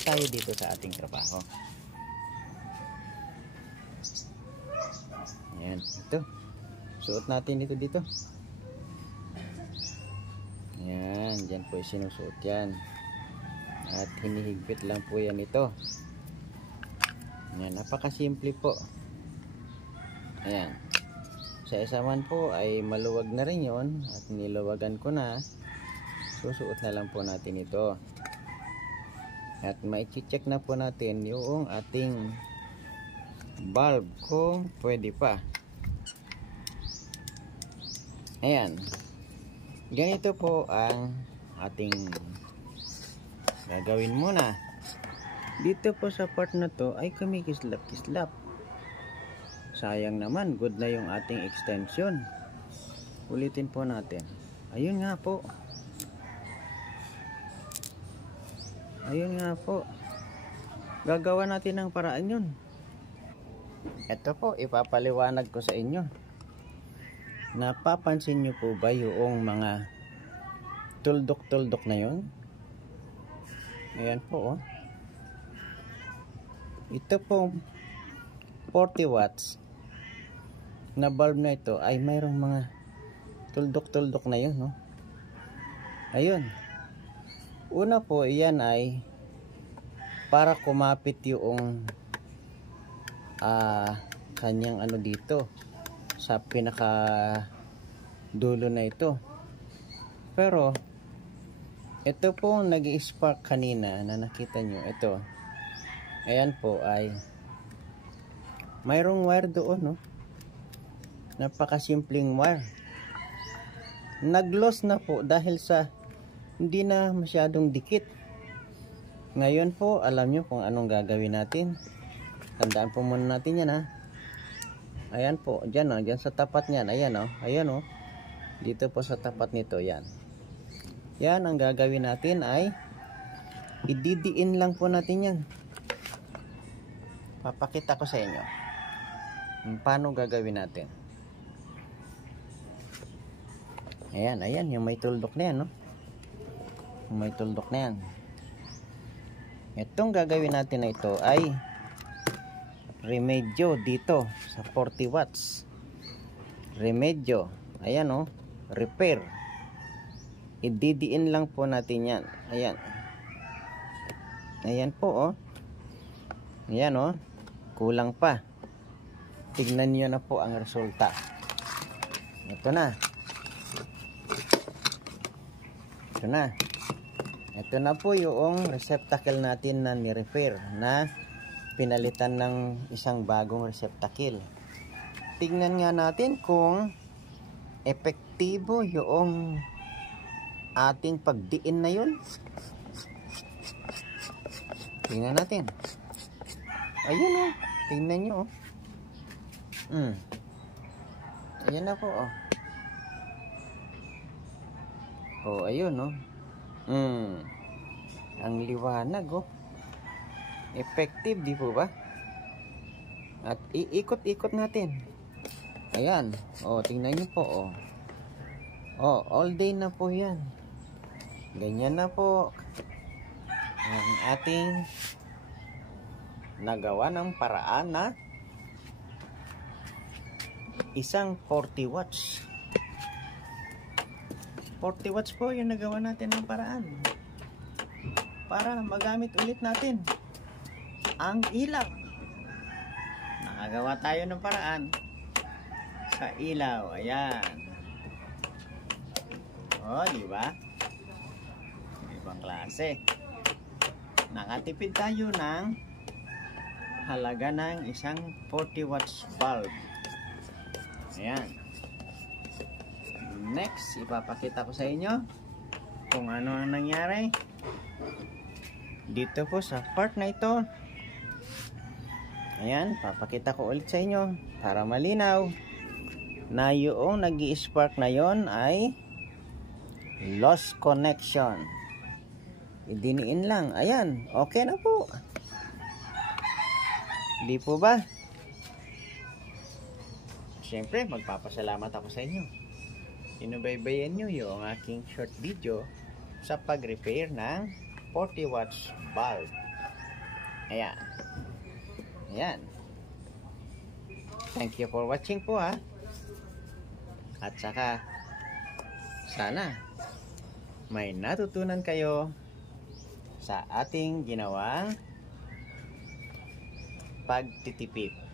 tayo dito sa ating trabaho. Ayan, ito. Suot natin ito dito. Ayan, dyan po sinusuot yan. At hinihigpit lang po yan ito. Ayan, napakasimple po. Ayan. Sa isa man po ay maluwag na rin yon at niluwagan ko na. Susuot na lang po natin ito. At mai-check na po natin yung ating bulb kung pwede pa. Ayan. Ganito po ang ating gagawin muna. Dito po sa part na to ay kumikislap-kislap. Sayang naman, good na yung ating extension. Ulitin po natin. Ayun nga po. Ayun nga po. Gagawa natin ng paraan yun. Ito po, ipapaliwanag ko sa inyo. Napapansin nyo po ba yung mga tuldok-tuldok na yun? Ayan po, oh. Ito po 40 watts na bulb na ito ay mayroong mga tuldok-tuldok na yun, no? Ayun. Una po, iyan ay para kumapit yung kanyang ano dito sa pinaka dulo na ito. Pero ito po nag-i-spark kanina na nakita nyo, ito. Ayan po ay mayroong wire doon, no? Napakasimpleng wire. Nag-loss na po dahil sa hindi na masyadong dikit. Ngayon po, alam nyo kung anong gagawin natin. Tandaan po muna natin yan, ha. Ayan po, dyan, oh, dyan sa tapat niyan. Ayan, oh, ayan, oh. Dito po sa tapat nito, yan. Yan, ang gagawin natin ay ididiin lang po natin yan. Papakita ko sa inyo paano gagawin natin. Ayan, ayan, yung may tuldok na yan, no? May tuldok na yan. Itong gagawin natin na ito ay remedyo dito sa 40 watts. Remedyo. Ayan, oh. Repair. Ididiin lang po natin yan. Ayan. Ayan po, oh. Ayan, oh. Kulang pa. Tignan nyo na po ang resulta. Ito na. Ito na. Ito na po yung receptacle natin na ni-repair na pinalitan ng isang bagong receptacle. Tignan nga natin kung epektibo yung ating pagdiin na yun. Tingnan natin. Ayun, oh. Tingnan nyo, oh. Ayan na po, oh. Oh, ayun, oh. Ang liwanag, oh. Effective, di po ba? At iikot-ikot natin. Ayan. Oh, tingnan nyo po, oh. Oh, all day na po yan. Ganyan na po ang ating nagawa ng paraan na isang 40 watts. 40 watts po yung nagawa natin ng paraan para magamit ulit natin ang ilaw. Nakagawa tayo ng paraan sa ilaw. Ayan. Oh, di ba? Ibang klase. Nakatipid tayo ng halaga ng isang 40 watts bulb. Ayan. Next, ipapakita ko sa inyo kung ano ang nangyari dito po sa part na ito. Ayan, papakita ko ulit sa inyo para malinaw na yung nag-i-spark na yon ay lost connection. Idiniin lang. Ayan, okay na po. Di po ba? Siyempre, magpapasalamat ako sa inyo. Inubaybayan nyo yung aking short video sa pag-repair ng 40 watts bulb. Ayan. Ayan. Thank you for watching po ha. At saka, sana may natutunan kayo sa ating ginawang pagtitipid.